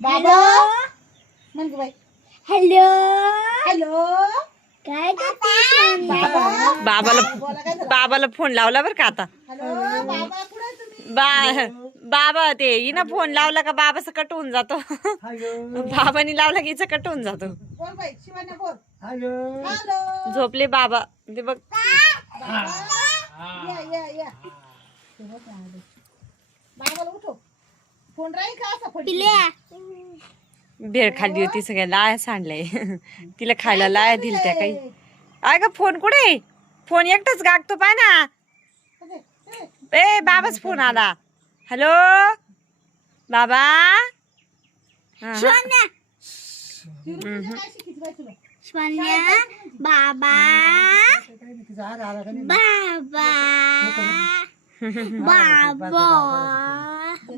बाबा म्हणजे बाई हॅलो हॅलो काय करते बाबाला फोन लावला बरं का आता. हॅलो बाबा कुठे तुम्ही बाबा ते हिनं फोन लावला का बाबाचा कट होऊन जातो. बाबानी लावला की हिचा कट होऊन जातो. बोल बाई शिवान्या बोल हॅलो हॅलो झोपले बाबा ते बघ. या या या बाबाला उठव फोन राहील का असा पडली भेळ खाल्ली होती सगळ्या लाया सांडलंय. तिला खायला लाया दिल त्या काही. अय का फोन कुठे फोन एकटाच गागतो पाय ना. ए बाबाच फोन आला. हॅलो बाबा शिवण्या शिवण्या बाबा बाबा बाबा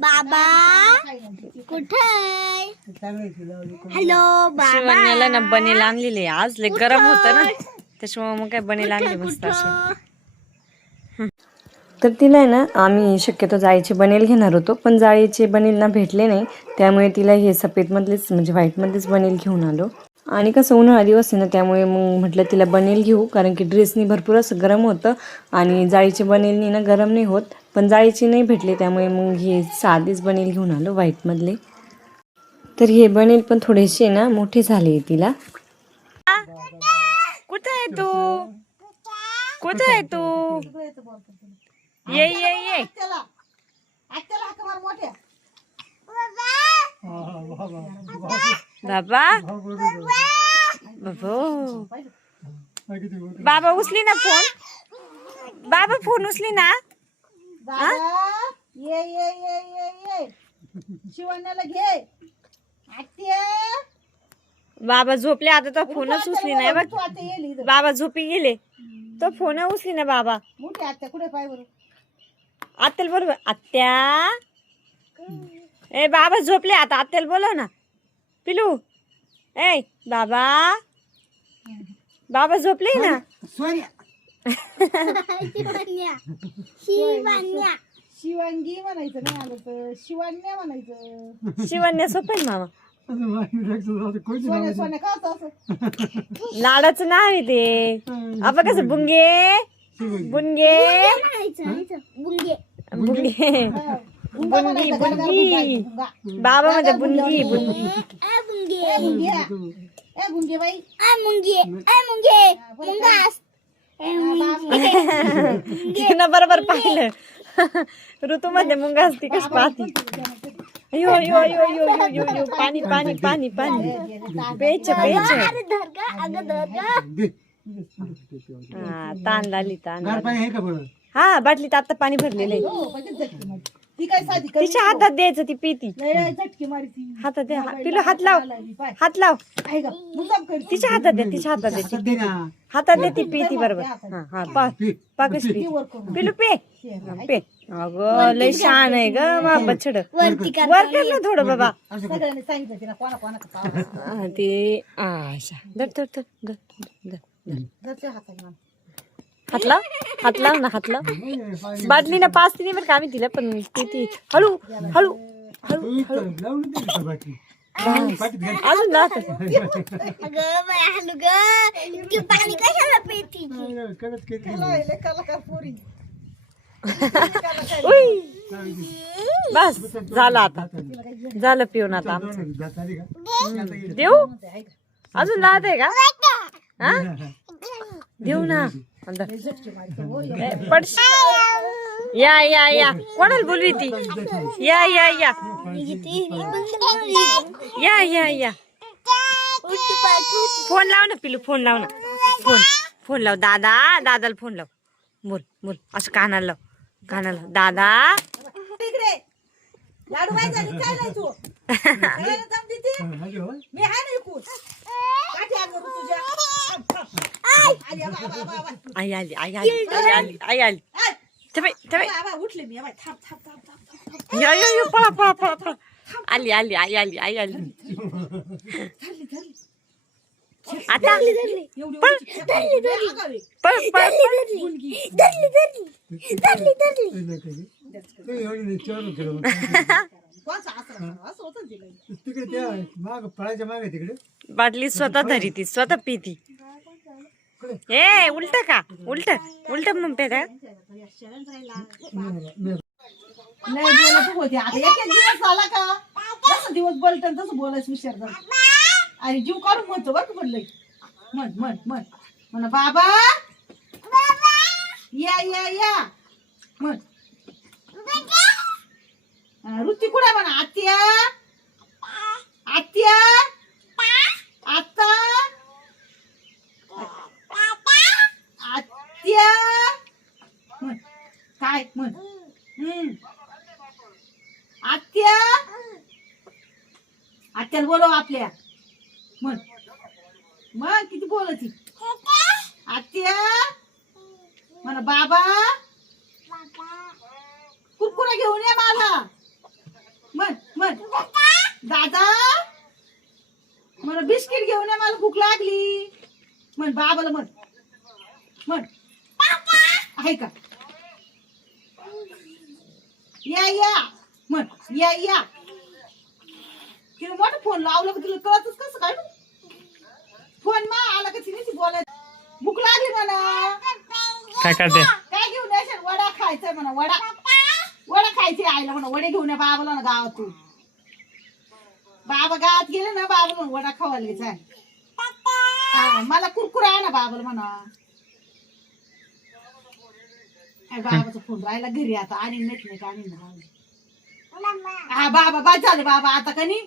बाबा कुठे हॅलो बाबा शिवण्याला ना बनेल आणलेले आज लय गरम होतं ना त्याच्यामुळे मग काय बनेल आणले मस्त असे. तर तिला आहे ना आम्ही शक्यतो जाळीचे बनेल घेणार होतो पण जाळीचे बनेल ना भेटले नाही त्यामुळे तिला हे सफेदमधलेच म्हणजे व्हाईटमधलेच बनेल घेऊन आलो. आणि कसं उन्हाळा दिवस आहे ना त्यामुळे मग म्हटलं तिला बनेल घेऊ कारण की ड्रेसनी भरपूर असं गरम होतं आणि जाळीचे बनेलनी ना गरम नाही होत पण जाळीचे नाही भेटले त्यामुळे मग हे साधेच बनेल घेऊन आलो व्हाईटमधले. तर हे बनेल पण थोडेसे ना मोठे झाले तिला. कुठे आहे तू कुठे आहे तू ये ये ये त्याला आत्याला हाक मार मोठ्या बाबा बाबा उचली ना फोन बाबा फोन उचली ना. दादा ये ये ये ये ये शिवण्याला घे आत्या बाबा झोपले आता तो फोनच उचली नाही बघ. तू आता येईल इथं बाबा झोपी गेले तो फोन उचली ना बाबा. मोठी आत्या कुठे पाय बरं आत्याला बरोबर आत्या ए बाबा झोपले आता आत्याला बोलव ना पिलू. ए बाबा बाबा झोपले ना. शिवण्या शिवण्या शिवांगी म्हणायचं नाही आलं तर शिवान्या म्हणायचं. शिवण्या झोपेल मामा. सोन्या सोन्या का होतं असं लाडाचं नाव आहे ते. आपण कसं बुंगे बुंगे बुंगे बुंगे गुंगा बुंगी म्हणायचं, बुंगी गुंगा. बाबा म्हणजे बुंगी बुंगी. ए बुंगे ए गुंग्या ए गुंगे बाई ए मुंगे मुंगास ए मुंगे तिनं बरोबर पाहिलं. ऋतू मध्ये मुंगा असती कशी पाहती. यो यो यो यो यो यो यो पाणी पाणी पाणी पाणी पेच पेच. अरे धर का अगं धर का हा ताण लागली ताण गार पाणी आहे का बरं? हा बाटलीत आता पाणी भरलेलं आहे. हो पण ती झटकी मारी ती काय साधी कमी तिच्या हातात द्यायचं ती पिती. लय झटकी मारी ती हातात दे पिलू हात लाव पाय हात लाव आहे का मुद्दाम करती तिच्या हातात दे तिच्या हातात दे हातात दे ना. हातात दे ती पिती बरोबर. हा हा पा पाकच पी वर करून पिलू पे पे. अगं लय छान आहे ग मा बछड वरती कर वर कर ना थोडं बाबा. सगळ्यांनी सांगितलं तिला कोणा कोणा हा, ते आशा धर धर धर धर धर धर. घरच्या हाताने हात लाव हात लाव ना हात लाव. बाटली ना पाच तिने बरं का आम्ही तिला पण किती हळू हळू हळू लावून दे ना बाटली. पाठीत घाल. अजून लाव. अगं बाय हॅलो ग इतकी पाणी कशाला पेती कडक केली. लय कलाकार पोरी उई बस झालं आता झालं पिऊन आता आमचं. जात आली का? देऊ अजून लावत आहे का हा देऊ ना अंदर. ए, पडश या या या कोणाला बोलवी ती या या या या या या. फोन लाव ना पिलू फोन लाव ना फोन फोन लाव दादा दादाला फोन लाव. बोल बोल असं कानाला लाव कानाला दादा. इकडे लाडू बाई झाली काय नाही तू सगळ्यांना दम देते हॅलो. मी आहे ना इकून काठी अंगावर तुझ्या आली बाबा बाबा आई आली आई आली आई आली आई आली. ठेवे ठेवे बाबा उठले मी बाबा थांब थांब थांब थांब थांब या या या पळा पळा पळा पळा. आली आली आई आली आई आली. धरली धरली आता एवढी पळ धरली पळ पळ धरली ते एवढं नाही, चोरून केलं. कोणचा आसरा असं होतं ना तिला. तिकडे त्या माग फळाच्या मागे तिकडे बाटली स्वतः धरी ती स्वतः पिती ए उलट का उलट उलट मग पेदा नाही बोलत होती आता एक एक दिवस झाला का जसं दिवस बोलत तसं बोलायचं विचार झाला आणि जीव काढून म्हणतो बरं पडलंय म्हण म्हण म्हण म्हणा बाबा या या या म्हण ऋती कुठे म्हणा आत्या आत्या आता आत्या म्हण काय म्हण आत्या आत्याला बोलव आपल्या म्हण मग किती बोलती आत्या म्हणा बाबा कुरकुरा घेऊन या मला म्हण म्हण दादा म्हणा बिस्किट घेऊन या मला भूक लागली म्हण बाबाला म्हण म्हण आहे का या या म्हण या या तिला मोठा फोन लावला का तुला कळतच कसं काय फोन मा आला का तिने बोलायचं भूक लागली मला काय करते काय घेऊन यायचं वडा खायचा म्हणा वडा वडा खायचे आईला म्हणा वडे घेऊन या बाबाला ना गावातून बाबा गावात गेले ना बाबाला म्हणा वडा खावायला जाय मला कुरकुरा आहे ना बाबाला म्हणा बाबाचा फोन राहिला घरी आता आणि नेट नाही का आणि हा बाबा बाद झाले बाबा आता कनी